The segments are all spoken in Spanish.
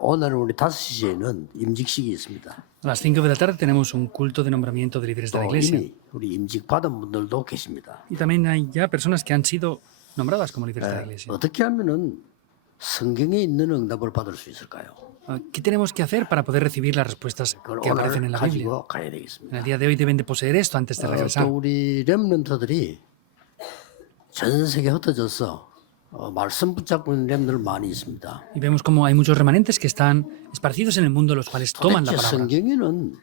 오늘 우리 5시에는 임직식이 있습니다. A las 5 de la tarde tenemos un culto de nombramiento de líderes de la 또 iglesia. 이미 우리 임직 받은 분들도 계십니다. Y también hay ya personas que han sido nombradas como líderes de la iglesia. 어떻게 하면은 성경에 있는 응답을 받을 수 있을까요? ¿Qué tenemos que hacer para poder recibir las respuestas 그걸 que aparecen 오늘 en la Biblia? 가지고 가야 되겠습니다. En el día de hoy deben de poseer esto antes de 또 regresar. 우리 렘넌트들이 전 세계 흩어져서 말씀 붙잡고 있는 렘들 많이 있습니다. Y vemos como hay muchos remanentes que están esparcidos en el mundo, los cuales toman la 도대체 palabra. 성경에는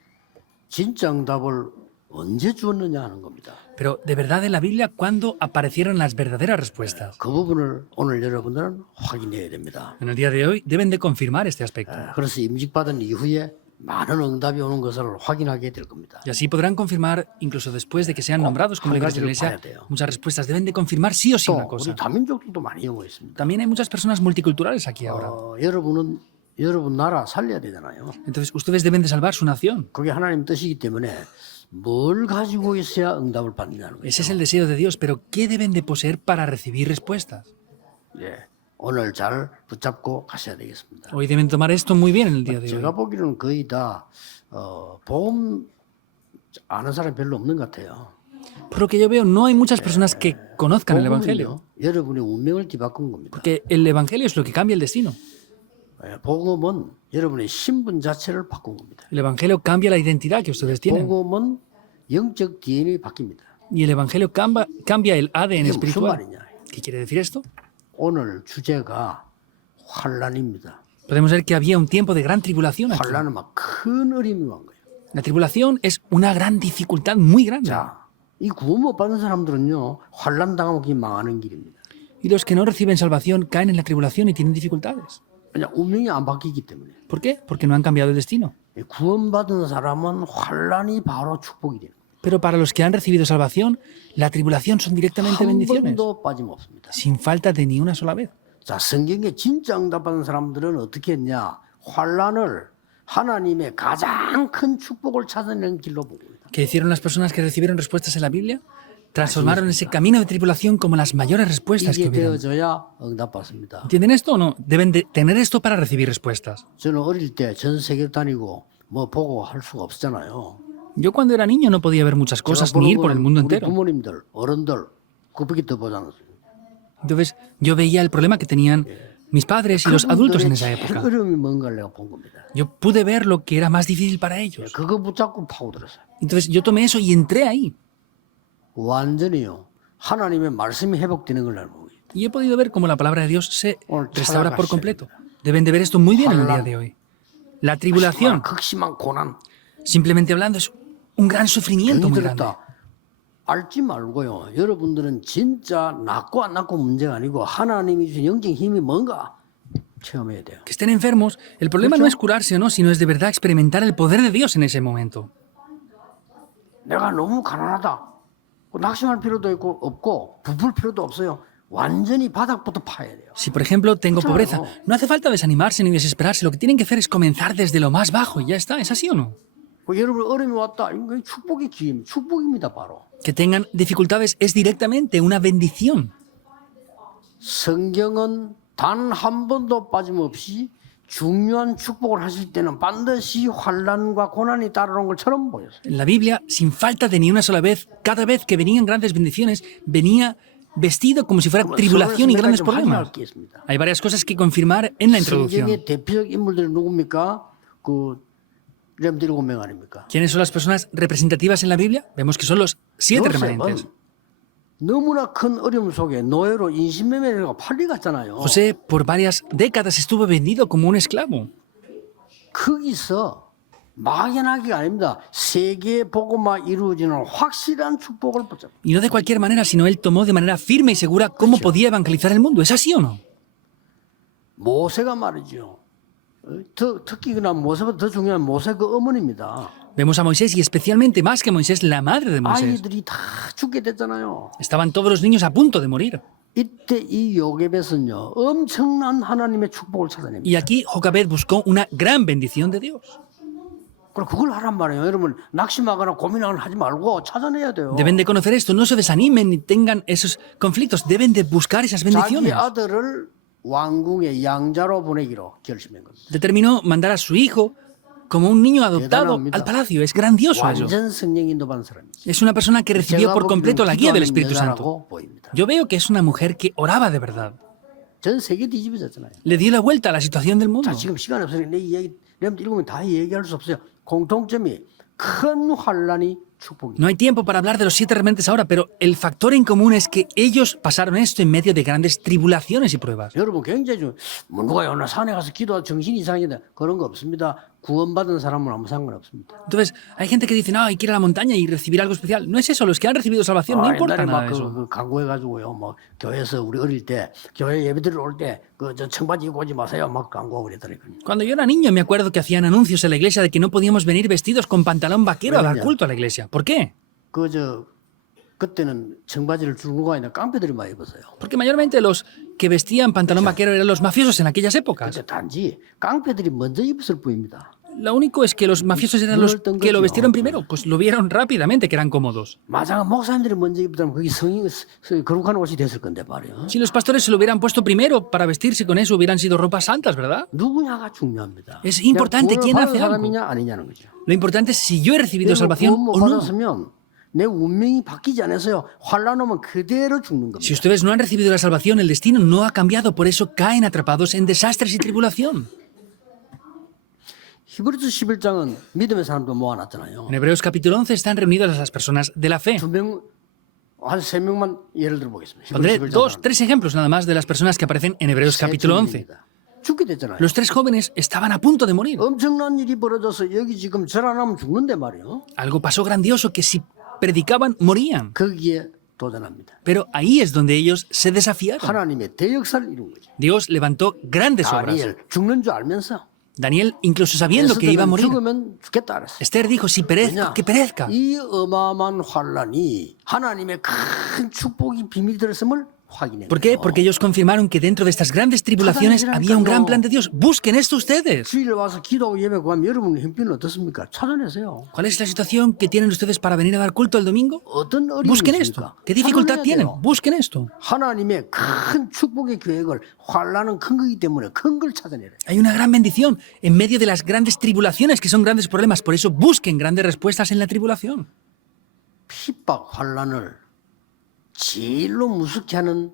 진짜 응답을 언제 주었느냐 하는 겁니다. Pero de verdad en la Biblia, ¿cuándo aparecieron las verdaderas respuestas? 그 부분을 오늘 여러분들은 확인해야 됩니다. En el día de hoy deben de confirmar este aspecto. 그래서 임직받은 이후에 많은 응답이 오는 것을 확인하게 될 겁니다. Y así podrán confirmar, incluso después de que sean nombrados como 한 líderes de la 가지를 iglesia, 봐야 돼요. muchas respuestas deben de confirmar sí o sí 또 una cosa. 우리 다민족들도 많이 오고 있습니다. También hay muchas personas multiculturales aquí ahora. 여러분은 여러분 나라 살려야 되잖아요. Entonces, ustedes deben de salvar su nación. 그게 하나님 뜻이기 때문에 뭘 가지고 있어야 응답을 받느냐는 거예요. Ese es el deseo de Dios, pero ¿qué deben de poseer para recibir respuestas? 예, 오늘 잘 붙잡고 가셔야 되겠습니다. Hoy deben tomar esto muy bien en el día de 제가 hoy. 보기로는 거의 다 복음 아는 사람이 별로 없는 것 같아요. Por lo que yo veo, no hay muchas personas que conozcan el Evangelio, 복음은요, 여러분의 운명을 뒤바꾼 겁니다. porque el Evangelio es lo que cambia el destino. 복음은 여러분의 신분 자체를 바꾼 겁니다. El Evangelio cambia la identidad que ustedes tienen. 복음은 영적 DNA가 바뀝니다. Y el Evangelio cambia el ADN 이게 무슨 espiritual. 말이냐? ¿Qué quiere decir esto? 오늘 주제가 환란입니다. Podemos ver que había un tiempo de gran tribulación aquí. 환란은 막 큰 어림이 온 거예요. La tribulación es una gran dificultad muy grande. 자, 이 구원 못 받은 사람들은요, 환란 당하면 그게 망하는 길입니다. Y los que no reciben salvación caen en la tribulación y tienen dificultades. 왜냐, 운명이 안 바뀌기 때문에. ¿Por qué? Porque no han cambiado el destino. 구원 받은 사람은 환란이 바로 축복이 되는 거예요. Pero para los que han recibido salvación, la tribulación son directamente 한 bendiciones, 번도 빠짐없습니다. sin falta de ni una sola vez. 자, 성경에 진짜 응답받은 사람들은 어떻게 했냐? 환란을 하나님의 가장 큰 축복을 찾아내는 길로 보고 있다. ¿Qué hicieron las personas que recibieron respuestas en la Biblia? Transformaron ese camino de tribulación como las mayores respuestas que 이게 hubieran. 되어져야 응답받습니다. ¿Entienden esto o no? Deben de tener esto para recibir respuestas. 저는 어릴 때 전 세계를 다니고 뭐 보고 할 수가 없잖아요. Yo cuando era niño no podía ver muchas cosas ni ir por el mundo 우리 entero. 부모님들, 어른들 그밖에 더 보잖아요. Entonces yo veía el problema que tenían mis padres y los adultos en esa 제일 época. 어려움이 뭔가를 내가 본 겁니다. Yo pude ver lo que era más difícil para ellos. 그거 붙잡고 파고들었어요. Entonces yo tomé eso y entré ahí. 완전히요. 하나님의 말씀이 회복되는 걸 알고 있어요. Y he podido ver cómo la palabra de Dios se 오늘 restaura por 찾아가셔야 completo. Deben de ver esto muy bien en el día de hoy. La tribulación, 극심한 고난. simplemente hablando, es un gran sufrimiento muy grande. 들었다. 알지 말고요. 여러분들은 진짜 낫고 안 낫고 문제가 아니고 하나님이 주신 영적 힘이 뭔가 체험해야 돼요. Que estén enfermos, el problema no es curarse o no, sino es de verdad experimentar el poder de Dios en ese momento. 내가 너무 가난하다. 낙심할 필요도 없고 부풀 필요도 없어요. 완전히 바닥부터 파야 돼요. Si, por ejemplo, tengo pobreza, no hace falta desanimarse ni desesperarse. Lo que tienen que hacer es comenzar desde lo más bajo y ya está. ¿Es así o no? 여러분 어려움이 왔다. 이거 축복의 기회입니다. 축복입니다, 바로. Que tengan dificultades es directamente una bendición. 성경은 단 한 번도 빠짐없이 중요한 축복을 하실 때는 반드시 환란과 고난이 따르는 것처럼 보였어요. En la Biblia, sin falta de ni una sola vez, cada vez que venían grandes bendiciones, venía vestido como si fuera tribulación y grandes problemas. Hay varias cosas que confirmar en la introducción. 성경의 대표적 인물들이 누굽니까? 그 렘들이 7명 아닙니까? ¿Quiénes son las personas representativas en la Biblia? Vemos que son los 7 요셉은 remanentes. 너무나 큰 어려움 속에 노예로 인신매매가 팔려갔잖아요. José, por varias décadas, estuvo vendido como un esclavo. 거기서 막연하기가 아닙니다. 세계 복음화 이루어지는 확실한 축복을 붙잡고. Y no de cualquier manera, sino él tomó de manera firme y segura cómo podía evangelizar el mundo. ¿Es así o no? 모세가 말이죠. 특히 그나 모세보다 더 중요한 모세 그 어머니입니다. Vemos a Moisés y especialmente más que Moisés, la madre de Moisés. 아이들이 다 죽게 됐잖아요. Estaban todos los niños a punto de morir. 이때 이 요셉에서는요 엄청난 하나님의 축복을 찾아냅니다. Y aquí Jocabed buscó una gran bendición de Dios. 그럼 그걸 하란 말이에요. 여러분 낙심하거나 고민하거나 하지 말고 찾아내야 돼요. Deben de conocer esto, no se desanimen ni tengan esos conflictos, deben de buscar esas 자기 bendiciones. 아들을 왕궁의 양자로 보내기로 결심한 겁니다. Determinó mandar a su hijo como un niño adoptado al palacio. Es grandioso eso. 완전 성령 인도받은 사람이죠. Es una persona que recibió 제가 por completo la guía del 보기에는 Espíritu Santo. 여자라고 보입니다. Yo veo que es una mujer que oraba de verdad. 전 세계 뒤집어졌잖아요. Le dio la vuelta a la situación del mundo. 자, 지금 시간이 없어서 내 이야기 여러분들 읽으면 다 얘기할 수 없어요. 공통점이 큰 환란이 축복입니다. No hay tiempo para hablar de los 7 remanentes ahora, pero el factor en común es que ellos pasaron esto en medio de grandes tribulaciones y pruebas. 여러분 굉장히 뭐 누가 어느 산에 가서 기도하다 정신이 이상해다 그런 거 없습니다. 구원받은 사람은 아무 상관없습니다. Entonces, hay gente que dice, no, hay que ir a la montaña y recibir algo especial. No es eso, los que han recibido salvación, no importa 옛날에 nada 막 de eso. 그 광고해가지고요, 뭐 교회에서 우리 어릴 때 교회 예배드리러 올 때 그 저 청바지 입고 오지 마세요, 막 광고하고 그랬더니까요. Cuando yo era niño me acuerdo que hacían anuncios en la iglesia de que no podíamos venir vestidos con pantalón vaquero a dar culto a la iglesia. ¿Por qué? 그때는 청바지를 주는 거 아니라 깡패들이 많이 입었어요. Porque mayormente los que vestían pantalón vaquero eran los mafiosos en aquellas épocas. 근데 단지 깡패들이 먼저 입었을 뿐입니다. Lo único es que los mafiosos eran los que lo vestieron primero, pues lo vieron rápidamente que eran cómodos. 마장 목사님들이 먼저 입었다면 그게 성인 거룩한 옷이 됐을 건데 말이에요. Si los pastores se lo hubieran puesto primero para vestirse con eso, hubieran sido ropas santas, ¿verdad? 누구냐가 중요합니다. Es importante quién hace algo. 사람이냐 아니냐는 거죠. Lo importante es si yo he recibido salvación 구원 못 o no. 받았으면 내 운명이 바뀌지 않아서요. 환란 오면 그대로 죽는 겁니다. Si ustedes no han recibido la salvación, el destino no ha cambiado, por eso caen atrapados en desastres y tribulación. 히브리서 11장은 믿음의 사람도 모아놨잖아요. En Hebreos capítulo 11 están reunidas las personas de la fe. 한 세 명만 예를 들어보겠습니다. Pondré 3 ejemplos nada más de las personas que aparecen en Hebreos capítulo 11. 죽게 됐잖아요. Los 3 jóvenes estaban a punto de morir. 엄청난 일이 벌어져서 여기 지금 절 안 하면 죽는데 말이에요. Algo pasó grandioso que si predicaban, morían. 거기에 도전합니다. Pero ahí es donde ellos se desafiaron. 하나님의 대역사를 이룬 거죠. Dios levantó grandes obras. 다니엘 죽는 줄 알면서 Daniel, incluso sabiendo que iba a morir. 죽으면 죽겠다 그랬어요. Esther dijo, si perezco, que perezca. 이 어마어마한 환란이 하나님의 큰 축복이 비밀이 들었음을 확인해요. ¿Por qué? Porque ellos confirmaron que dentro de estas grandes tribulaciones había un gran plan de Dios. Busquen esto ustedes. 주일에 와서 기도하고 예배 구하면 여러분 형편은 어떻습니까? 찾아내세요. ¿Cuál es la situación que tienen ustedes para venir a dar culto el domingo? 어떤 어려움이 Busquen 있습니까? esto. ¿Qué dificultad tienen? Busquen esto. 하나님의 큰 축복의 계획을 환란은 큰 거기 때문에 큰 걸 찾아내래. Hay una gran bendición en medio de las grandes tribulaciones que son grandes problemas. Por eso busquen grandes respuestas en la tribulación. 핍박 환란을 제일로 무섭게 하는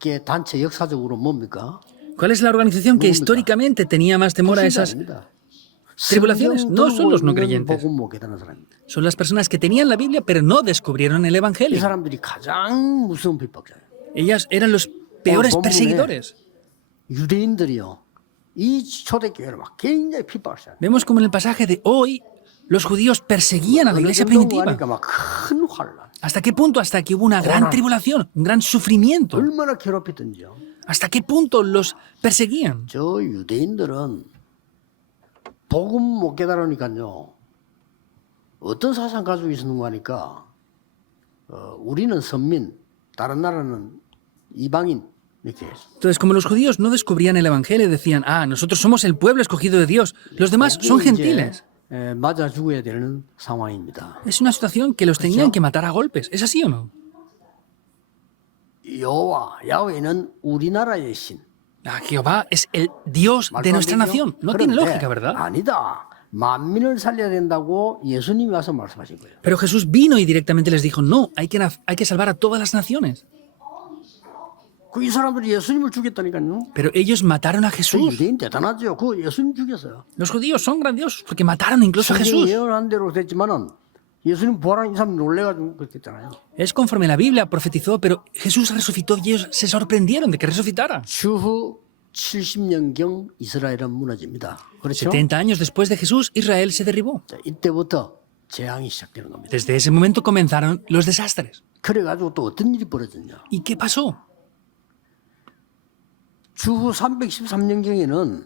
게 단체 역사적으로 뭡니까? ¿Cuál es la organización que históricamente tenía más temor a esas tribulaciones? No son los no creyentes. 복음 못 깨닫는 사람입니다. Son las personas que tenían la Biblia pero no descubrieron el 이 Evangelio. 사람들이 가장 무서운 핍박자예요. Ellas eran los peores 본문에 perseguidores. 유대인들이요. 이 초대교회를 막 굉장히 핍박을 했어요. Vemos como en el pasaje de hoy los judíos perseguían a la iglesia primitiva. 하니까 막 큰 환란. ¿Hasta qué punto? Hasta que hubo una gran tribulación, un gran sufrimiento. 얼마나 괴롭혔던지요. ¿Hasta qué punto los perseguían? 저 유대인들은 복음 못 깨달으니까요. 어떤 사상 가지고 있는 거 하니까 우리는 선민, 다른 나라는 이방인 이렇게 했어요. Entonces, como los judíos no descubrían el Evangelio, decían, nosotros somos el pueblo escogido de Dios, los demás son gentiles. 맞아 죽어야 되는 상황입니다. Es una situación que los tenían que matar a golpes. ¿Es así o no? 야훼는 우리나라의 신. Jehová es el Dios de nuestra nación. No tiene lógica, ¿verdad? 아니다. 만민을 살려야 된다고 예수님이 와서 말씀하신 거예요. Pero Jesús vino y directamente les dijo, no, hay que salvar a todas las naciones. 이 사람들이 예수님을 죽였다니까요. Pero ellos mataron a 그 Jesús. 유대인 대단하죠. 그 예수님 죽였어요. Los judíos son grandiosos porque mataron incluso a 성경이 Jesús. 예언한 대로 됐지만은 예수님 부활한 이 사람 놀래가지고 그렇게 했잖아요. Es conforme la Biblia profetizó, pero Jesús resucitó y ellos se sorprendieron de que resucitara. 주후 70년경 이스라엘은 무너집니다. 그렇죠? 70 años después de Jesús, Israel se derribó. 자, 이때부터 재앙이 시작되는 겁니다. Desde ese momento comenzaron los desastres. 그래가지고 또 어떤 일이 벌어졌냐? ¿Y qué pasó? 주후 313년경에는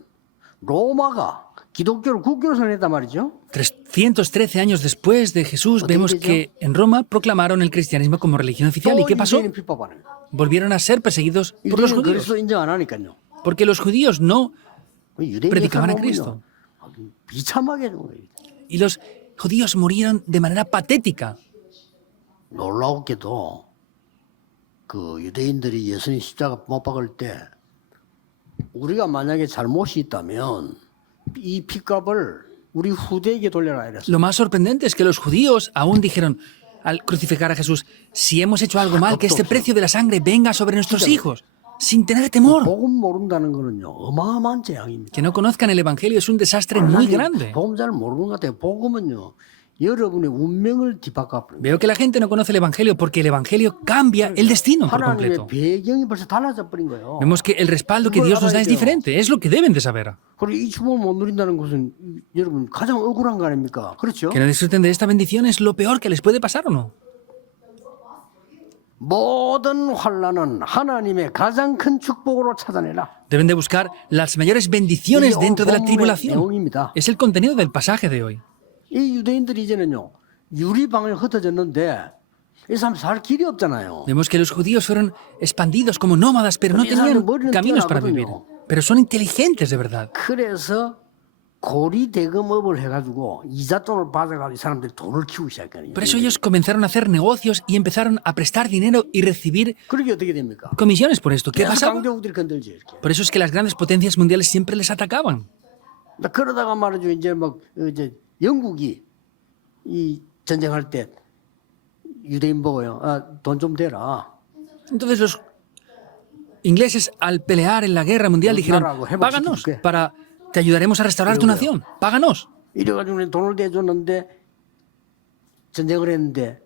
로마가 기독교를 국교로 선언했단 말이죠. 313 años después de Jesús, vemos que en Roma proclamaron el cristianismo como religión oficial. ¿Y qué pasó? 유대인은 핍박하는 거예요. Volvieron a ser perseguidos por los 유대인은 judíos. 그리스도 인정 안 하니까요. Porque los judíos no 유대인 predicaban a 역사 Cristo. 보면요. 비참하게 죽은 거예요. Y los judíos murieron de manera patética. 놀라웠게도 그 유대인들이 예수님 십자가 못 박을 때 우리가 만약에 잘못이 있다면 이 핏값을 우리 후대에게 돌려라 이랬어요. Lo más sorprendente es que los judíos aún dijeron al crucificar a Jesús, si hemos hecho algo mal, que este precio de la sangre venga sobre nuestros hijos, sin tener temor. 복음 모른다는 거는요 어마어마한 재앙입니다. Que no conozcan el Evangelio es un desastre muy grande. 복음 잘 모르는 것 같아요. 복음은요 여러분의 운명을 뒤바꿔 버립니다. Veo que la gente no conoce el Evangelio porque el Evangelio cambia el destino por 하나님의 completo. 배경이 벌써 달라져 버린 거예요. Vemos que el respaldo que Dios nos da es diferente, es lo que deben de saber. 그리고 이 축복을 못 누린다는 것은 여러분 가장 억울한 거 아닙니까? 그렇죠? Que no disfruten de esta bendición es lo peor que les puede pasar o no. 모든 환난은 하나님의 가장 큰 축복으로 찾아내라. Deben de buscar las mayores bendiciones dentro de la tribulación. 내용입니다. Es el contenido del pasaje de hoy. 이 유대인들이 이제는요 유리방을 흩어졌는데 이 사람 살 길이 없잖아요. Vemos que los judíos fueron expandidos como nómadas, pero no tenían caminos para vivir. Pero son inteligentes de verdad. 그래서 고리 대금업을 해가지고 이자돈을 받아가지고 이 사람들이 돈을 키우기 시작하거든요. Por eso ellos comenzaron a hacer negocios y empezaron a prestar dinero y recibir 그러게 어떻게 됩니까? comisiones por esto. ¿Qué 계속 pasaba? 강대국들이 건들지 이렇게. Por eso es que las grandes potencias mundiales siempre les atacaban. 그러다가 말이죠 이제 막 이제 영국이 이 전쟁할 때 유대인 보고요. 돈 좀 대라. Entonces los ingleses al pelear en la guerra mundial dijeron, páganos, te ayudaremos a restaurar tu nación, páganos. 이래가지고 돈을 대줬는데 전쟁을 했는데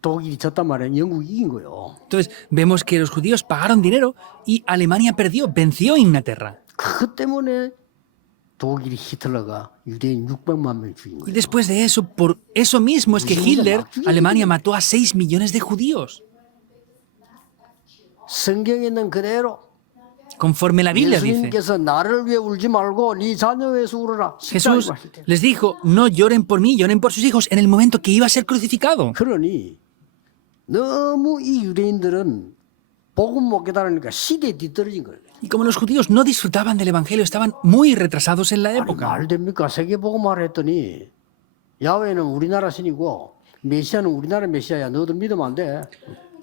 독일이 졌단 말이에요. 영국이 이긴 거예요. Entonces vemos que los judíos pagaron dinero y Alemania perdió, venció a Inglaterra. 그 때문에 독일이 히틀러가 유대인 600만 명 죽인 Y 거예요. después de eso, por eso mismo es que Hitler, Alemania mató a 6 millones de judíos. 성경에 있는 그대로 Conforme la Biblia dice, 예수님께서 나를 위해 울지 말고 네 자녀 위해서 울어라. Jesús les dijo, no lloren por mí, lloren por sus hijos en el momento que iba a ser crucificado. 그러니 너무 이 유대인들은 복음 못 깨달으니까 시대에 뒤떨어진 거예요. Y como los judíos no disfrutaban del Evangelio, estaban muy retrasados en la 아니, época. 말 됩니까? 세계 복음화를 했더니 야훼는 우리나라 신이고 메시아는 우리나라 메시아야. 너희들 믿으면 안 돼.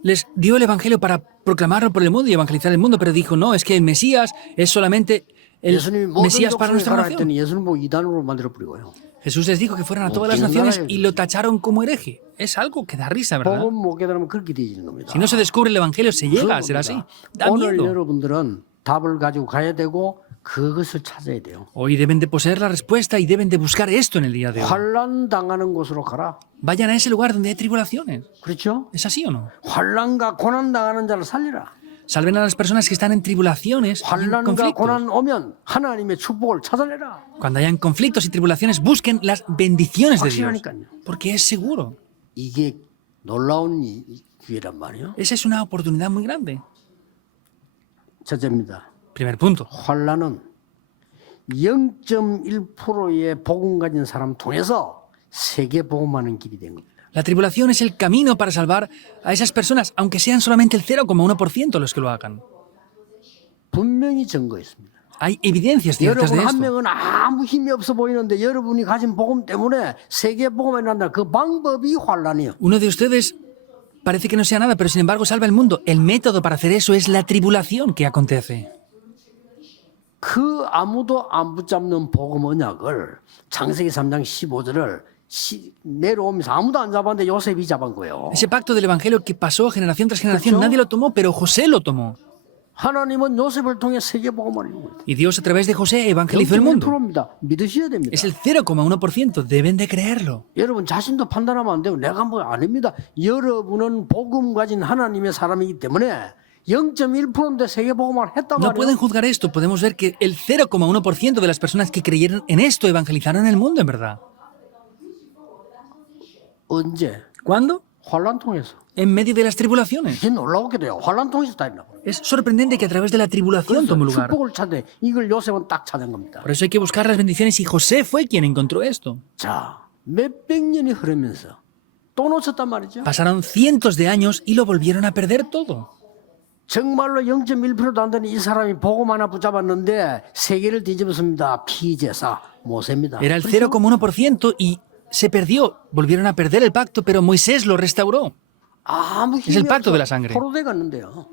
Les dio el Evangelio para proclamarlo por el mundo y evangelizar el mundo, pero dijo, no, es que el Mesías es solamente el 예수님이 모든 Mesías para 족속에 nuestra 가라 nación. 했더니 예수님 보고 이단으로 만들어 버리고요. Jesús les dijo que fueran a todas las naciones y lo tacharon como hereje. Es algo que da risa, ¿verdad? 복음 못 깨달으면 그렇게 되지는 겁니다. Si no se descubre el Evangelio, se llega a ser así. Da 오늘 miedo. 여러분들은 답을 가지고 가야 되고 그것을 찾아야 돼요. Hoy deben de poseer la respuesta y deben de buscar esto en el día de hoy. 환란 당하는 곳으로 가라. Vayan a ese lugar donde hay tribulaciones. 그렇죠? ¿Es así o no? 환란과 고난 당하는 자를 살리라. Salven a las personas que están en tribulaciones y en 환란과 conflictos. 고난 오면 하나님의 축복을 찾아내라. Cuando hayan conflictos y tribulaciones, busquen las bendiciones de Dios. 확실하니까요. Porque es seguro. 이게 놀라운 기회란 말이에요. Esa es una oportunidad muy grande. 첫째입니다. Primer punto. 환란은 0.1%의 복음 가진 사람 통해서 세계 복음하는 길이 된 겁니다. La tribulación es el camino para salvar a esas personas, aunque sean solamente el 0,1% los que lo hagan. 분명히 증거했습니다. Hay evidencias ciertas de 여러분 한 esto. 명은 아무 힘이 없어 보이는데 여러분이 가진 복음 때문에 세계 복음에 난다. 그 방법이 환란이에요. Uno de ustedes parece que no sea nada, pero sin embargo salva el mundo. El método para hacer eso es la tribulación que acontece. 그 아무도 안 붙잡는 복음 언약을 창세기 3장 15절을 내려오면서 아무도 안 잡았는데 요셉이 잡은 거예요. Ese pacto del Evangelio que pasó generación tras generación, nadie lo tomó, pero José lo tomó. 하나님은 요셉을 통해 세계 복음을 이루고 Y Dios a través de José evangelizó el mundo. 0.1%입니다. 믿으셔야 됩니다. Es el 0,1%, deben de creerlo. 여러분 자신도 판단하면 안 돼요. 내가 뭐 아닙니다. 여러분은 복음 가진 하나님의 사람이기 때문에 0.1%인데 세계 복음을 했단 No 말이에요. pueden juzgar esto, podemos ver que el 0,1% de las personas que creyeron en esto evangelizaron el mundo en verdad. 언제? ¿Cuándo? 환란 통해서. En medio de las tribulaciones. 이게 놀라우게 돼요. 환란 통해서 다 했나. Es sorprendente que a través de la tribulación tomó lugar. 축복을 찾아. 이걸 요셉은 딱 찾은 겁니다. Por eso hay que buscar las bendiciones y José fue quien encontró esto. 자, 몇백 년이 흐르면서 또 놓쳤단 말이죠. Pasaron cientos de años y lo volvieron a perder todo. 정말로 0.1%도 안 되는 이 사람이 복음 하나 붙잡았는데 세계를 뒤집었습니다. 피제사 모세입니다. Era el 0,1% y se perdió. Volvieron a perder el pacto, pero Moisés lo restauró. 아무 Es el 힘이 pacto de la 없어 sangre. 포로돼 갔는데요.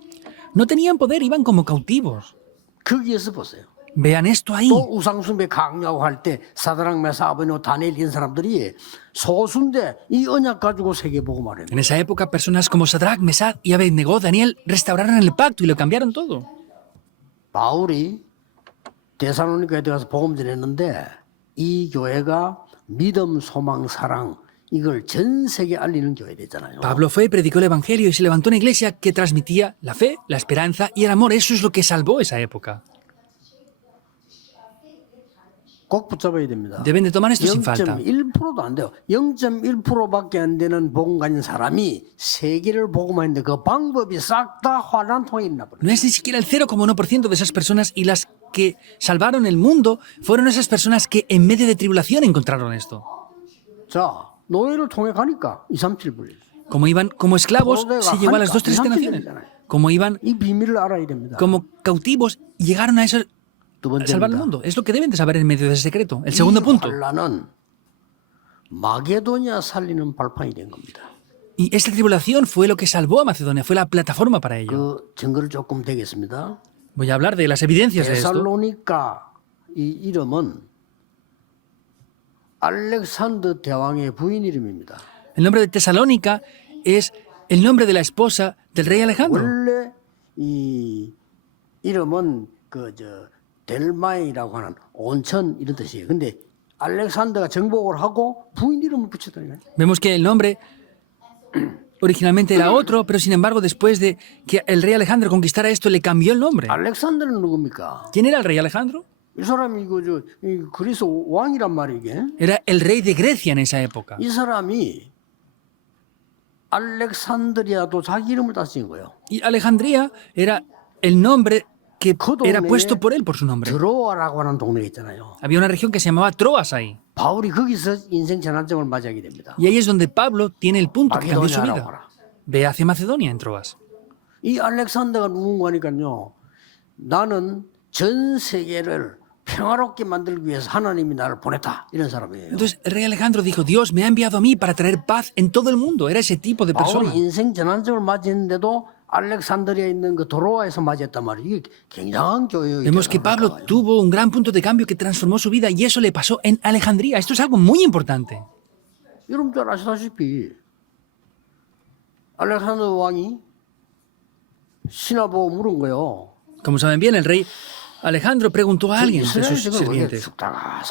No tenían poder, iban como cautivos. 거기에서 보세요. Vean esto ahí. 또 우상숭배 강요하고 할 때 사드락 메사 아베노 다니엘 이런 사람들이 소수인데 이 언약 가지고 세계보고 말해요. En esa época, personas como Sadrach, Mesach y Abednego, Daniel, restauraron el pacto y lo cambiaron todo. 바울이 데살로니가에 들어가서 복음 전했는데 이 교회가 믿음, 소망, 사랑 이걸 전 세계에 알리는 교회 되잖아요. Pablo fue, predicó el Evangelio y se levantó una iglesia que transmitía la fe, la esperanza y el amor. Eso es lo que salvó esa época. 꼭 붙잡아야 됩니다. Deben de tomar esto sin falta. 0.1%도 안 돼요. 0.1%밖에 안 되는 복음 가진 사람이 세계를 복음하는데 그 방법이 싹 다 환란통에 있나 보네. No es ni siquiera el 0,1% de esas personas y las que salvaron el mundo fueron esas personas que en medio de tribulación encontraron esto. 자, 노예를 통해 가니까 2, 3, 7불. Como iban como esclavos, se llegó a las 2, 3 generaciones. Como iban 이 비밀을 알아야 됩니다. como cautivos, llegaron a eso, 두 a salvar el 번째입니다. mundo. Es lo que deben de saber en medio de ese secreto. El segundo punto. 환란은 마게도냐 살리는 발판이 된 겁니다. Y esta tribulación fue lo que salvó a Macedonia, fue la plataforma para ello. 그 증거를 조금 되겠습니다. Voy a hablar de las evidencias de esto. 데살로니가 이 이름은 알렉산더 대왕의 부인 이름입니다. El nombre de Tesalónica es el nombre de la esposa del rey Alejandro. 원래 이 이름은 델마이라고 하는 온천 이런 뜻이에요. 근데 알렉산더가 정복을 하고 부인 이름을 붙였다니까요. Vemos que el nombre originalmente era otro, pero sin embargo después de que el rey Alejandro conquistara esto le cambió el nombre. 알렉산더는 누굽니까? ¿Quién era el rey Alejandro? 이 사람이 이 그리스 왕이란 말이에요. 이게. Era el rey de Grecia en esa época. 이 사람이 알렉산드리아도 자기 이름을 다 쓴 거예요. Y Alejandría era el nombre que era puesto por él por su nombre. 드로아라고 하는 동네가 있잖아요. Había una región que se llamaba Troas ahí. 바울이 거기서 인생 전환점을 맞이하게 됩니다. Y ahí es donde Pablo tiene el punto que cambió su 마게도냐라고 vida. 하라. Ve hacia Macedonia en Troas. 이 알렉산더가 누군가 하니까요. 나는 전 세계를 평화롭게 만들기 위해서 하나님이 나를 보냈다. 이런 사람이에요. Entonces el rey Alejandro dijo, Dios me ha enviado a mí para traer paz en todo el mundo. Era ese tipo de persona. 바울이 인생 전환점을 맞이했는데도 알렉산드리아에 있는 그 도로아에서 맞이했단 말이에요. 이게 굉장한 교회예요. Vemos que Pablo tuvo un gran punto de cambio que transformó su vida y eso le pasó en Alejandría. Esto es algo muy importante. 여러분들 아시다시피 알렉산더 왕이 신하 보고 물은 거예요. Como saben bien, el rey Alejandro preguntó a alguien de 이스라엘 sus 지금 왜 sirvientes. 죽다가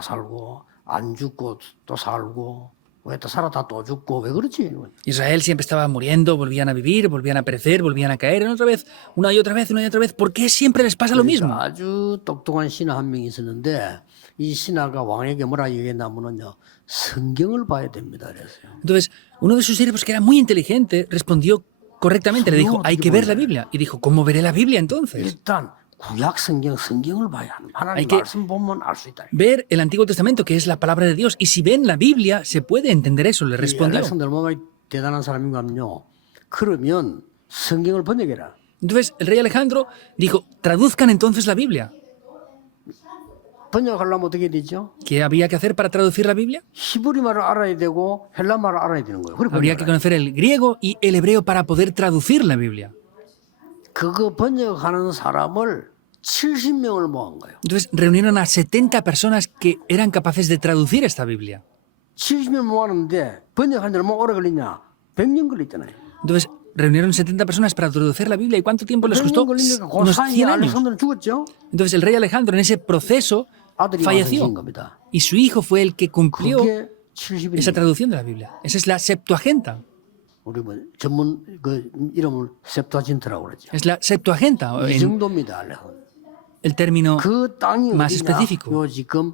살고 안 죽고 또 살고 왜 또 살았다 또 죽고 왜 그렇지? Israel siempre estaba muriendo, volvían a vivir, volvían a perecer, volvían a caer otra vez, una y otra vez, una y otra vez. ¿Por qué siempre les pasa lo mismo? 아주 똑똑한 신하 한 명이 있었는데 이 신하가 왕에게 뭐라 얘기했냐면요. 성경을 봐야 됩니다. 그랬어요. Entonces, uno de sus siervos, que era muy inteligente, respondió correctamente. Le dijo, hay que ver la Biblia. Y dijo, ¿cómo veré la Biblia entonces? 일단 구약 성경을 봐야 합니다. 하나님 hay que 말씀 보면 알 수 있다. ver el Antiguo Testamento, que es la palabra de Dios. Y si ven la Biblia, se puede entender eso, le respondió. 알렉산더 얼마나 대단한 사람인가면요. 그러면 성경을 번역해라. Entonces, el rey Alejandro dijo, traduzcan entonces la Biblia. 번역하려면 어떻게 되죠? ¿Qué había que hacer para traducir la Biblia? 히브리 말을 알아야 되고 헬라 말을 알아야 되는 거예요. 그래 Habría que 번역을 conocer el griego y el hebreo para poder traducir la Biblia. 그거 번역하는 사람을 70명을 모은 거예요. Entonces reunieron a 70 personas que eran capaces de traducir esta Biblia. 70명 모았는데 번역하는 데 얼마나 오래 걸리냐? 100년 걸렸잖아요. Entonces reunieron 70 personas para traducir la Biblia. ¿Y cuánto tiempo les 100년 costó? 걸리니까 그 Unos 사이에 100 años. 알렉산더는 죽었죠. Entonces el rey Alejandro en ese proceso 아들이 falleció. 완성신 겁니다. Y su hijo fue el que cumplió 그게 70년. esa traducción de la Biblia. Esa es la Septuaginta. 우리 뭐 전문 그 이름을 septuaginta라고 그러죠. Es la Septuaginta, 이 정도입니다. 알렉산더. el término. 그 땅이 más 어디냐? específico. 요 지금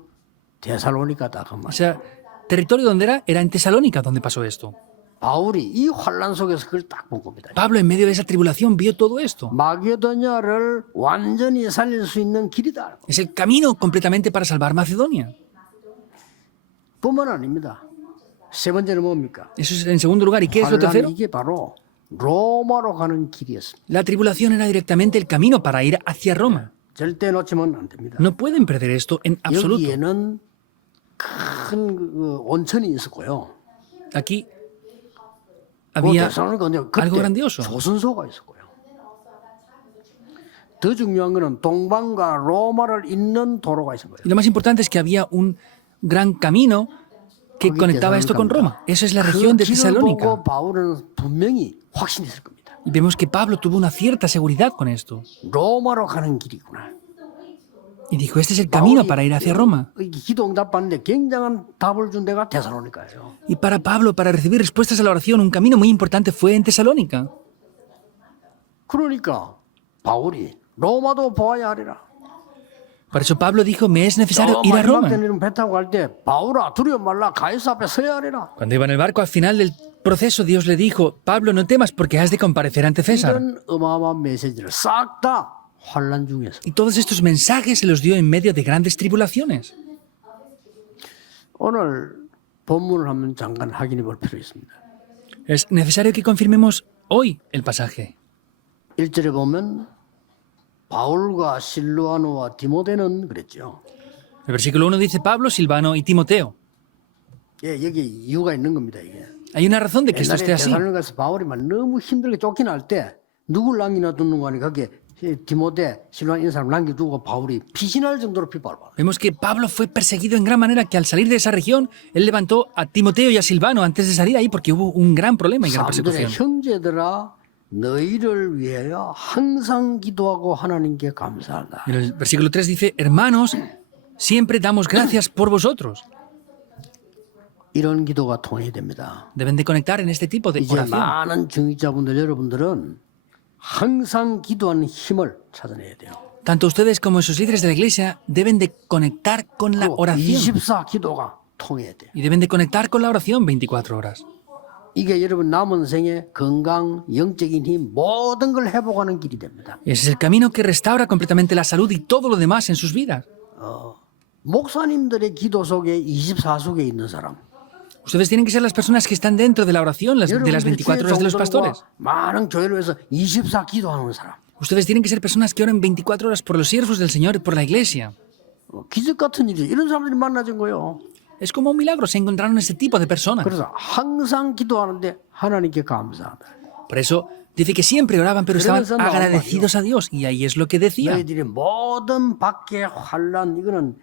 데살로니가다 그 말. O sea, territorio donde era en Tesalónica donde pasó esto. 바울이 이 환란 속에서 그걸 딱 본 겁니다. Pablo en medio de esa tribulación vio todo esto. 마게도냐를 완전히 살릴 수 있는 길이다. Es el camino completamente para salvar Macedonia. 뿐만 아닙니다. 세 번째는 뭡니까? Eso es en segundo lugar. ¿Y qué es lo tercero? 환란 이게 바로 로마로 가는 길이었습니다. La tribulación era directamente el camino para ir hacia Roma. 절대 놓치면 안 됩니다. No pueden perder esto en absoluto. 여기에는 큰 그 온천이 있었고요. Aquí 그 había 데살로니가 algo 그때 grandioso. 조선소가 있었고요. 더 중요한 거는 동방과 로마를 잇는 도로가 있는 거예요. Y lo más importante es que había un gran camino que 거기 conectaba esto con Roma. Esa es la región 그 de 길을 Tesalónica. 보고 바울은 분명히 확신했을 겁니다. Y vemos que Pablo tuvo una cierta seguridad con esto. 로마로 가는 길이구나. Y dijo, este es el camino para ir hacia Roma. 기도 응답받는데 굉장한 답을 준 데가 데살로니카예요. Y para Pablo, para recibir respuestas a la oración, un camino muy importante fue en Tesalónica. 그러니까 바울이 로마도 보아야 하리라. Por eso Pablo dijo, me es necesario ir a 마지막 Roma. 때는 배 타고 갈 때 바울아 두려워 말라 가이사 앞에 서야 하리라. Cuando iba en el barco, al final del proceso, Dios le dijo, Pablo, no temas porque has de comparecer ante César. 이런 어마어마한 메시지를 싹 다 환란 중에서. Y todos estos mensajes se los dio en medio de grandes tribulaciones. 오늘 본문을 한번 잠깐 확인해 볼 필요 있습니다. Es necesario que confirmemos hoy el pasaje. 1절에 보면 바울과 실루아노와 디모데는 그랬죠. El versículo 1 dice Pablo, Silvano y Timoteo. 예, 여기 이유가 있는 겁니다, 이게. Hay una razón de que esto esté 옛날에 así. 데살로니가에서 바울이 막 너무 힘들게 쫓겨날 때 누굴 남기나 두는 거 아니 거기에 디모데, 실루아노 이런 사람 남겨두고 바울이 피신할 정도로 핍박을 받아요. Vemos que Pablo fue perseguido en gran manera que al salir de esa región, él levantó a Timoteo y a Silvano antes de salir ahí porque hubo un gran problema y gran 사람들의 persecución. 형제들아 너희를 위하여 항상 기도하고 하나님께 감사하다. En el versículo 3 dice, hermanos, siempre damos gracias por vosotros. 이런 기도가 통해야 됩니다. Deben de conectar en este tipo de 이제 oración. 많은 중직자분들 여러분들은 항상 기도하는 힘을 찾아내야 돼요. Tanto ustedes como sus líderes de la iglesia deben de conectar con la 또 oración. 24 기도가 통해야 돼요. Y deben de conectar con la oración 24 horas. 이게 여러분 남은 생의 건강, 영적인 힘 모든 걸 회복하는 길이 됩니다. Ese es el camino que restaura completamente la salud y todo lo demás en sus vidas. 목사님들의 기도 속에 24속에 있는 사람. Ustedes tienen que ser las personas que están dentro de la oración, de las 24 horas de los pastores. 많은 교회를 위해서 24 기도하는 사람. Ustedes tienen que ser personas que oren 24 horas por los siervos del Señor y por la iglesia. 기적 같은 일이 이런 사람들이 만나진 거예요. Es como un milagro, se encontraron ese tipo de personas. 그래서 항상 기도하는데 하나님께 감사하다. Por eso dice que siempre oraban, pero estaban agradecidos a Dios. Y ahí es lo que decía. 너희들이 모든 밖의 환란 이거는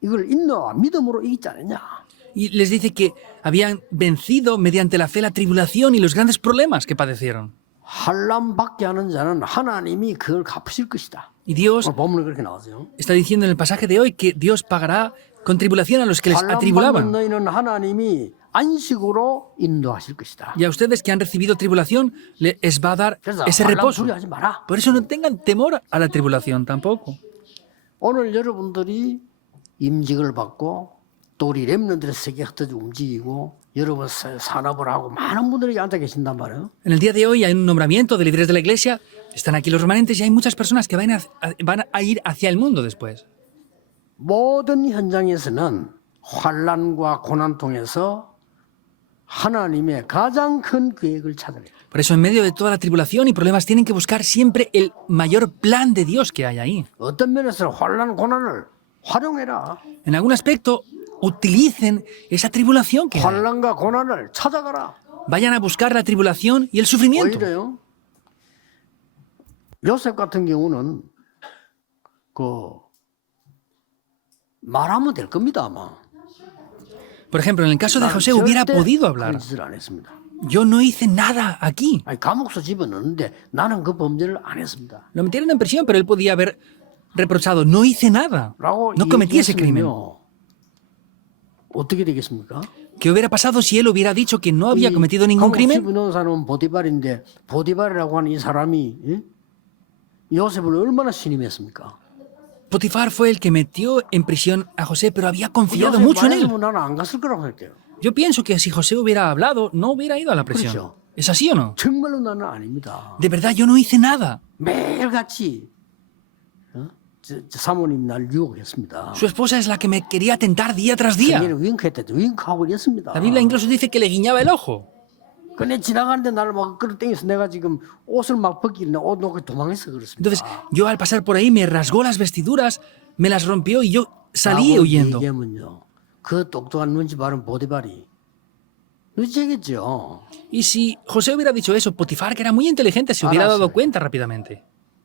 이걸 인내와 믿음으로 이기지 않느냐. Y les dice que habían vencido mediante la fe la tribulación y los grandes problemas que padecieron. 환란 받게 하는 자는 하나님이 그걸 갚으실 것이다. Y Dios 오늘 본문에 그렇게 나와서요. está diciendo en el pasaje de hoy que Dios pagará con tribulación a los que les 환란 받는 atribulaban. 너희는 하나님이 안식으로 인도하실 것이다. Y a ustedes que han recibido tribulación, les va a dar 그래서 ese 환란 reposo. 두려워하지 마라. Por eso no tengan temor a la tribulación tampoco. 오늘 여러분들이 임직을 받고 또 우리 렘넌트의 세계 흩어져 움직이고 여러분 산업을 하고 많은 분들이 앉아 계신단 말이에요. En el día de hoy hay un nombramiento de líderes de la iglesia, están aquí los remanentes y hay muchas personas que van a ir hacia el mundo después. 모든 현장에서는 환란과 고난 통해서 하나님의 가장 큰 계획을 찾아내요. Por eso en medio de toda la tribulación y problemas tienen que buscar siempre el mayor plan de Dios que hay ahí. 어떤 면에서 환란 고난을 활용해라. En algún aspecto, utilicen esa tribulación que hay. 환란과 고난을 찾아가라. Vayan a buscar la tribulación y el sufrimiento. 오히려요. 요셉 같은 경우는 말하면 될 겁니다 아마. Por ejemplo, en el caso de José hubiera podido hablar. 그런 짓을 안 했습니다. Yo no hice nada aquí. 아니, 감옥서 집어넣는데 나는 그 범죄를 안 했습니다. Lo metieron en prisión, pero él podía haber reprochado, no hice nada. 라고 No cometí ese crimen. 얘기했으면요. 어떻게 되겠습니까? ¿Qué hubiera pasado si él hubiera dicho que no había cometido ningún 감옥 crimen? 집어넣은 사람은 보디발인데 보디발이라고 하는 이 사람이 요셉을 얼마나 신임했습니까? Potifar fue el que metió en prisión a José, pero había confiado mucho en él. 말했으면 나는 안 갔을 거라고 할게요. Yo pienso que si José hubiera hablado, no hubiera ido a la prisión. 그렇죠. ¿Es así o no? 정말로 나는 아닙니다. De verdad, yo no hice nada. 매일같이 사모님 날 유혹했습니다. Su esposa es la que me quería tentar día tras día. 성경에 윙크했대. 윙크하고 이랬습니다. La Biblia incluso dice que le guiñaba el ojo. 근데 지나가는데 나를 막 끌어당겨서 내가 지금 옷을 막 벗기는데 옷 놓고 도망해서 그렇습니다. Entonces, yo al pasar por ahí me rasgó las vestiduras, me las rompió y yo salí 라고 huyendo. 얘기하면요. 그 똑똑한 눈치 바른 보디발이 눈치채겠죠. Y si José hubiera dicho eso, Potifar, que era muy inteligente, se hubiera dado cuenta rápidamente.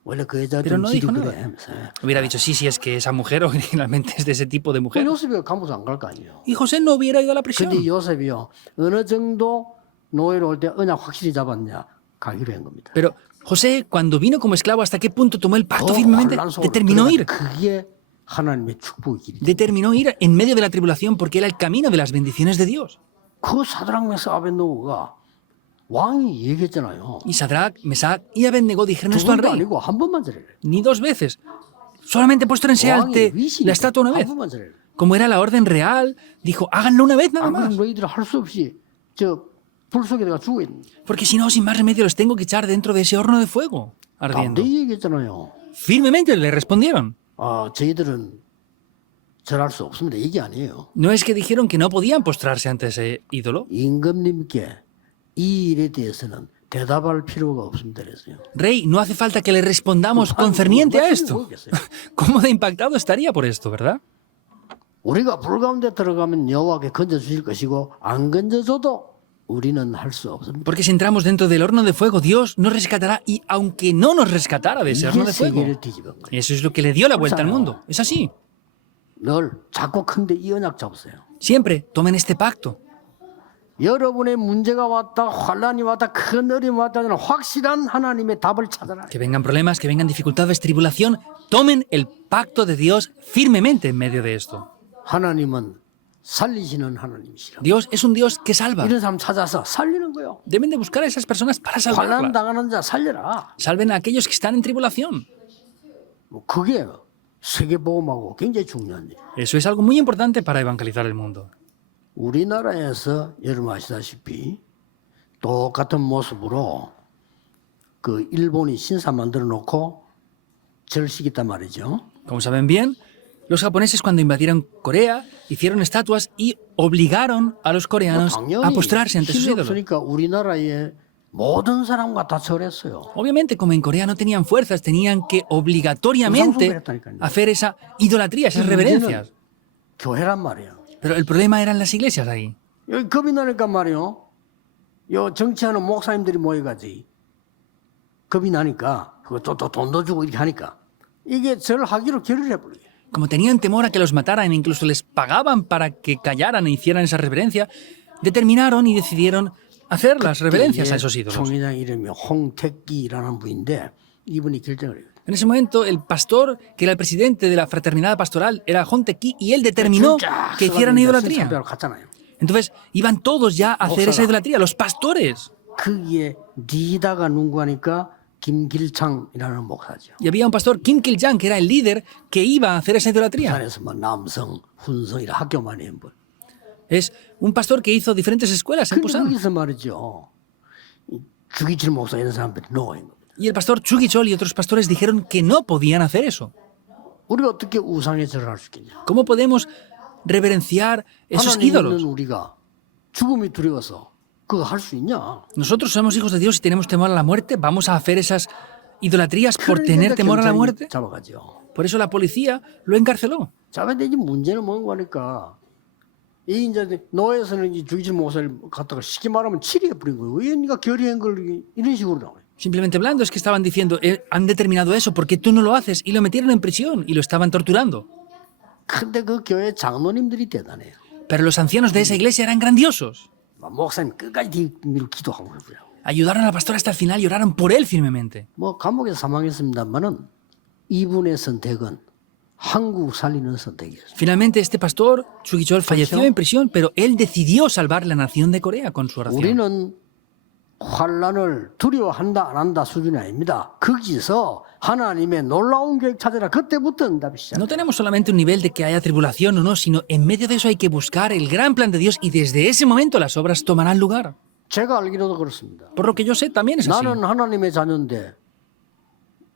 원래 그 여자 Pero 좀 no 질이 dijo 그래. nada. 하면서. Hubiera dicho, sí, sí, es que esa mujer originalmente es de ese tipo de 그 mujer. 요셉이 감옥에 안 갈 거 아니에요. Y José no hubiera ido a la 근데 prisión. 요셉이요 어느 정도 노예로 올 때 언약 확실히 잡았냐 가기로 한 겁니다. Pero José, cuando vino como esclavo, ¿hasta qué punto tomó el pacto 더 firmemente? 혼란 속으로 Determinó 들어가는 ir. 그게 하나님의 축복의 길이죠. Determinó ir en medio de la tribulación porque era el camino de las bendiciones de Dios. 그 사드락 메삭 아벤노고가 왕이 얘기했잖아요. Y Sadrach, Mesach y Abednego dijeron 두 esto al 번도 rey. 아니고 한 번만 저래요. Ni dos veces. Solamente postrense ante 왕이 위신이 la estatua una 한 vez. 번만 저래요. Como era la orden real, dijo, háganlo una vez nada 안 más. 그러면 너희들 할 수 없이 저 불 속에 내가 죽어 있는. Porque si no, sin más remedio, los tengo que echar dentro de ese horno de fuego, ardiendo. 담대히 얘기했잖아요. Firmemente le respondieron. 아 저희들은 절할 수 없습니다. 이게 아니에요. No es que dijeron que no podían postrarse ante ese ídolo. 임금님께 이 일에 대해서는 대답할 필요가 없습니다. 그랬어요. Rey, no hace falta que le respondamos concerniente a esto. ¿Cómo de impactado estaría por esto, verdad? 우리가 불 가운데 들어가면 여호와께 건져 주실 것이고 안 건져줘도 우리는 할 수 없습니다. Porque si entramos dentro del horno de fuego, Dios nos rescatará y aunque no nos rescatara de ese horno 이게 de fuego, 세계를 뒤집은 거예요. eso es lo que le dio la vuelta al mundo. Es así. 늘 자꾸 큰데 이 언약 잡으세요. Siempre tomen este pacto. 여러분의 문제가 왔다, 환란이 왔다, 큰 어려움이 왔다는 확실한 하나님의 답을 찾아라. Que vengan problemas, que vengan dificultades, tribulación, tomen el pacto de Dios firmemente en medio de esto. 하나님은 살리시는 하나님이시라. Dios es un Dios que salva. 이런 사람 찾아서 살리는 거요. Deben de buscar a esas personas para 환란 salvarlas. 당하는 자 살려라. Salven a aquellos que están en tribulación. 뭐 그게 세계 보험하고 굉장히 중요한 일. Eso es algo muy importante para evangelizar el mundo. 우리나라에서 여러분 아시다시피 똑같은 모습으로 그 일본이 신사 만들어 놓고 절식했단 말이죠. Como saben bien, los japoneses cuando invadieron Corea hicieron estatuas y obligaron a los coreanos a 당연히 postrarse ante sus 힘이 ídolos. 없으니까 우리나라의 모든 사람과 다 절했어요. Obviamente, como en Corea no tenían fuerzas, tenían que obligatoriamente hacer esa idolatría, esas reverencias. 교회란 말이에요. Pero el problema eran las iglesias ahí. 여기 겁이 나니까 말이요. 요 정치하는 목사님들이 모여가지. 겁이 나니까 그것도 또 돈도 주고 이렇게 하니까 이게 절하기로 결의를 해버려요. Como tenían temor a que los mataran e incluso les pagaban para que callaran e hicieran esa reverencia, determinaron y decidieron hacer las reverencias a esos ídolos. 총회장 이름이 홍택기라는 분인데 이분이 결정을 해요. En ese momento, el pastor, que era el presidente de la fraternidad pastoral, era Honteki, y él determinó que hicieran idolatría. 갔잖아요. Entonces, iban todos ya a hacer esa idolatría, los pastores. 거기에 리다가 누구하니까 김길창이라는 목사죠. Y había un pastor, Kim Kil-jang, que era el líder, que iba a hacer esa idolatría. 부산에서 뭐 남성, 훈성이라 학교 많이 한 분. Es un pastor que hizo diferentes escuelas en 근데 Busan. 거기서 말이죠. 이 주기철 목사 이런 사람들이 노인 겁니다. Y el pastor Chu Gi-chol y otros pastores dijeron que no podían hacer eso. 우리가 어떻게 우상에 절할 수 있겠냐? ¿Cómo podemos reverenciar esos 하나님 있는 ídolos? 우리가 죽음이 두려워서 그거 할 수 있냐? Nosotros somos hijos de Dios y tenemos temor a la muerte. ¿Vamos a hacer esas idolatrías por 그러니까 tener temor a la 경찰이 muerte? 잡아가죠. Por eso la policía lo encarceló. 잡아야지 문제는 뭔가 하니까 이 이제 노예에서는 이 주기철 목사를 갖다가 쉽게 말하면 치리해 버린 거예요. 왜 네가 결의한 걸 이런 식으로 나와요? Simplemente hablando es que estaban diciendo, han determinado eso, ¿por qué tú no lo haces? Y lo metieron en prisión y lo estaban torturando. 근데 그 교회 장로님들이 대단해요. Pero los ancianos de esa iglesia eran grandiosos. 목사님 끝까지 뒤밀어 기도하고 그러고요. Ayudaron al pastor hasta el final y oraron por él firmemente. 뭐 감옥에서 사망했습니다만은 이분의 선택은 한국 살리는 선택이었어요. Finalmente este pastor, Chu Gi-chol, falleció en prisión, pero él decidió salvar la nación de Corea con su oración. 우리는 환란을 두려워한다 안 한다 수준이 아닙니다. 거기서 하나님의 놀라운 계획 찾아라. 그때부터 응답이 시작돼요. No tenemos solamente un nivel de que haya tribulación o no, sino en medio de eso hay que buscar el gran plan de Dios y desde ese momento las obras tomarán lugar. 제가 알기로도 그렇습니다. Por lo que yo sé, también es así. 나는 하나님의 자녀인데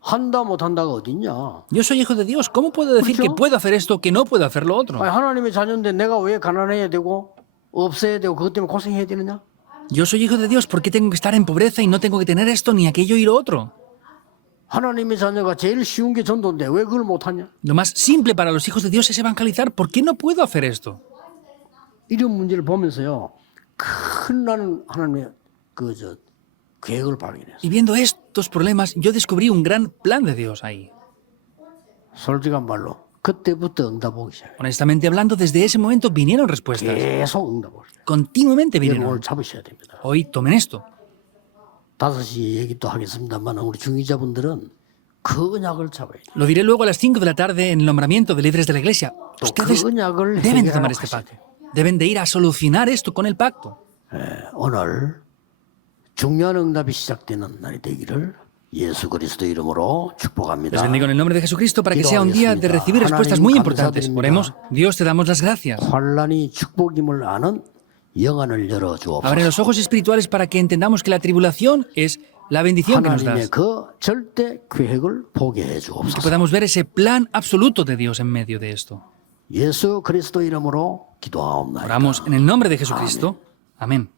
한다 못한다가 어딨냐. Yo soy hijo de Dios. ¿Cómo puedo decir que puedo hacer esto, que no puedo hacer lo otro? 아니, 하나님의 자녀인데 내가 왜 가난해야 되고 없어야 되고 그것 때문에 고생해야 되느냐. Yo soy hijo de Dios. ¿Por qué tengo que estar en pobreza y no tengo que tener esto, ni aquello y lo otro? 하나님의 자녀가 제일 쉬운 게 전도인데 왜 그걸 못하냐. Lo más simple para los hijos de Dios es evangelizar. ¿Por qué no puedo hacer esto? 이런 문제를 보면서요. 큰 나는 하나님의 계획을 발견했어요. Y viendo esto, estos problemas, yo descubrí un gran plan de Dios ahí. 솔직한 말로 그때부터 응답 오기 시작해요. Honestamente hablando, desde ese momento vinieron respuestas. 계속 응답 오기 시작해요. Continuamente 이걸 vinieron. 오늘 잡으셔야 됩니다. Hoy tomen esto. 5시 얘기 또 하겠습니다만 우리 중위자분들은 그 언약을 잡아야 돼요. Lo diré luego a las 5 de la tarde en el nombramiento de líderes de la iglesia. Ustedes 그 언약을 deben de tomar 해결하고 este 가셔야 pacto. 돼요. Deben de ir a solucionar esto con el pacto. 오늘 중요한 응답이 시작되는 날이 되기를 예수 그리스도 이름으로 Les 축복합니다. bendigo en el nombre de Jesucristo para que sea un día de recibir respuestas muy importantes. Oremos. Dios, te damos las gracias. 환란이 축복임을 아는 영안을 열어 주옵소서. Abre los ojos espirituales para que entendamos que la tribulación es la bendición que nos 하나님의 das. 그 절대 계획을 보게 해 Que 주옵소서. podamos ver ese plan absoluto de Dios en medio de esto. 예수 그리스도 이름으로 기도하옵나이다. Oramos en el nombre de Jesucristo. Amén.